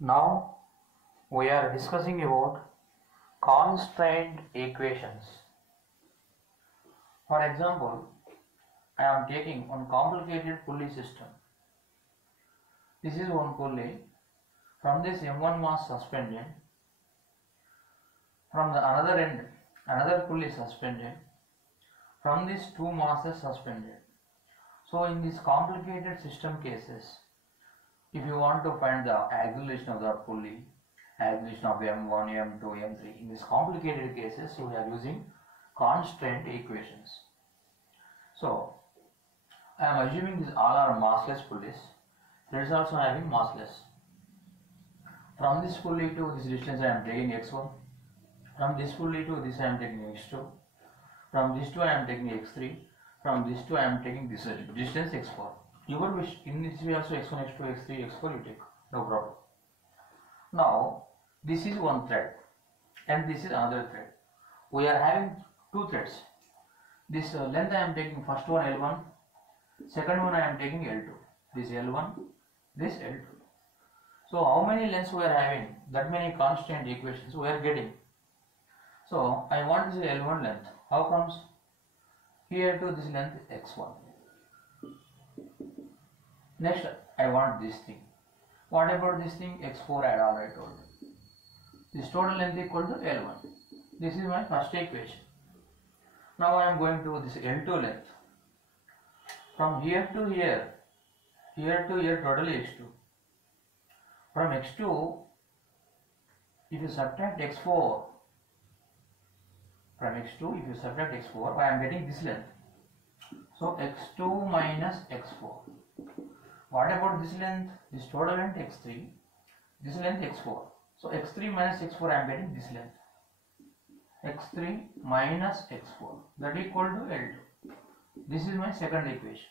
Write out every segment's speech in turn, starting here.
Now we are discussing about constraint equations. For example, I am taking one complicated pulley system. This is one pulley. From this M1 mass suspended. From the another end, another pulley suspended. From these two masses suspended. So in these complicated system cases, if you want to find the acceleration of the pulley, acceleration of M1, M2, M3, in these complicated cases, we are using constraint equations. So, I am assuming these all are massless pulleys. There is also having massless. From this pulley to this distance, I am taking x1. From this pulley to this, I am taking x2. From this two, I am taking x3. From this two, I am taking this distance x4. You will wish in this way also x1, x2, x3, x4 you take, no problem. Now this is one thread and this is another thread. We are having two threads. This length I am taking first one L1, second one I am taking L2. This L1, this L2. So how many lengths we are having? That many constraint equations we are getting. So I want this L1 length. How comes? Here to this length x1. Next, I want this thing. What about this thing? X4 I had already told. This total length equal to L1. This is my first equation. Now I am going to this L2 length. From here to here to here total x2. From x2, if you subtract x4, from x2, if you subtract x4, I am getting this length. So x2 minus x4. What about this length? This total length x3, this length x4. So x3 minus x4 I am getting this length. x3 minus x4, that equal to L2. This is my second equation.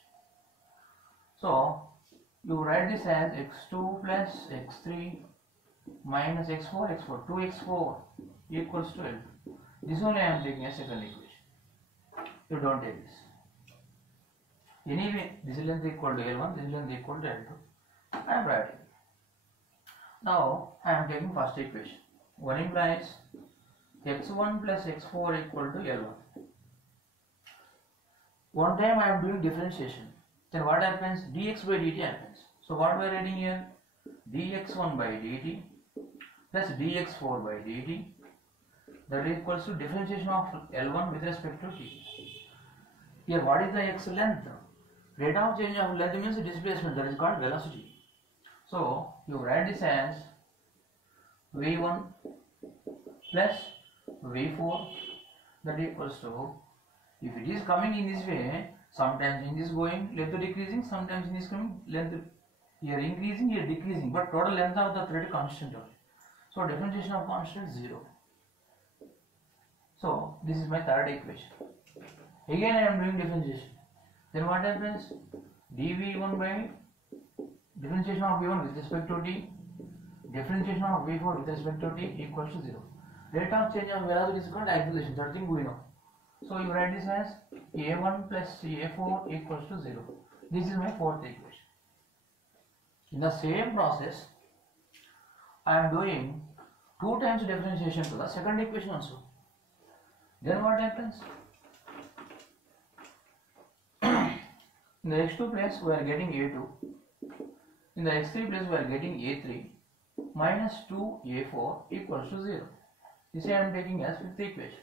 So you write this as x2 plus x3 minus x4, x4, 2x4 equals to L2. This only I am taking a second equation. You don't take this. Anyway, this length equal to L1, this length equal to L2. I am writing. Now I am taking first equation. One implies x1 plus x4 equal to L1. One time I am doing differentiation. Then what happens? dx by dt happens. So what we are writing here? dx1 by dt plus dx4 by dt, that equals to differentiation of L1 with respect to t. Here what is the x length? Rate of change of length means displacement, that is called velocity. So you write this as v1 plus v4, that equals to, if it is coming in this way, sometimes in this going length decreasing, sometimes in this coming length here increasing, here decreasing, but total length of the thread constant only. So differentiation of constant 0. So this is my third equation. Again I am doing differentiation. Then what happens? dv1 by differentiation of v1 with respect to t, differentiation of v4 with respect to t equals to 0. Rate of change of velocity is called acceleration, that thing we know. So you write this as a1 plus a4 equals to 0. This is my fourth equation. In the same process, I am doing 2 times differentiation to the second equation also. Then what happens? In the x2 place we are getting a2. In the x3 place we are getting a3 minus 2a4 equals to 0. This I am taking as fifth equation.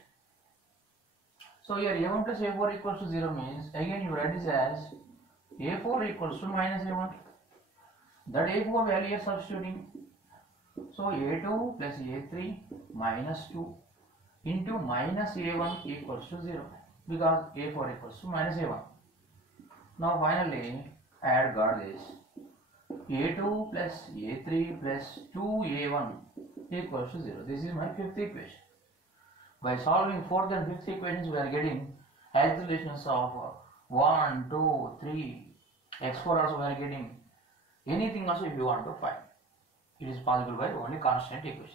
So here a1 plus a4 equals to 0 means, again you write this as a4 equals to minus a1. That a4 value you are substituting. So a2 plus a3 minus 2 into minus a1 equals to 0, because a4 equals to minus a1. Now finally I had got this a2 plus a3 plus 2a1 equals to 0. This is my fifth equation. By solving fourth and fifth equations, we are getting accelerations of 1, 2, 3, x4 also we are getting. Anything also if you want to find. It is possible by only constant equations.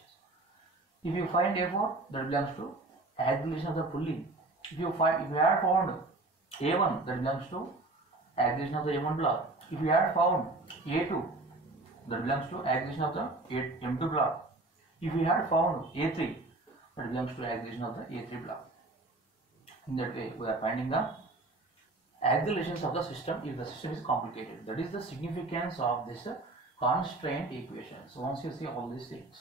If you find a4, that belongs to acceleration of the pulley. If you have found a1, that belongs to acceleration of the M1 block. If you had found a2, that belongs to acceleration of the M2 block. If we had found A3, that belongs to acceleration of the A3 block. In that way, we are finding the accelerations of the system if the system is complicated. That is the significance of this constraint equations. Once you see all these things.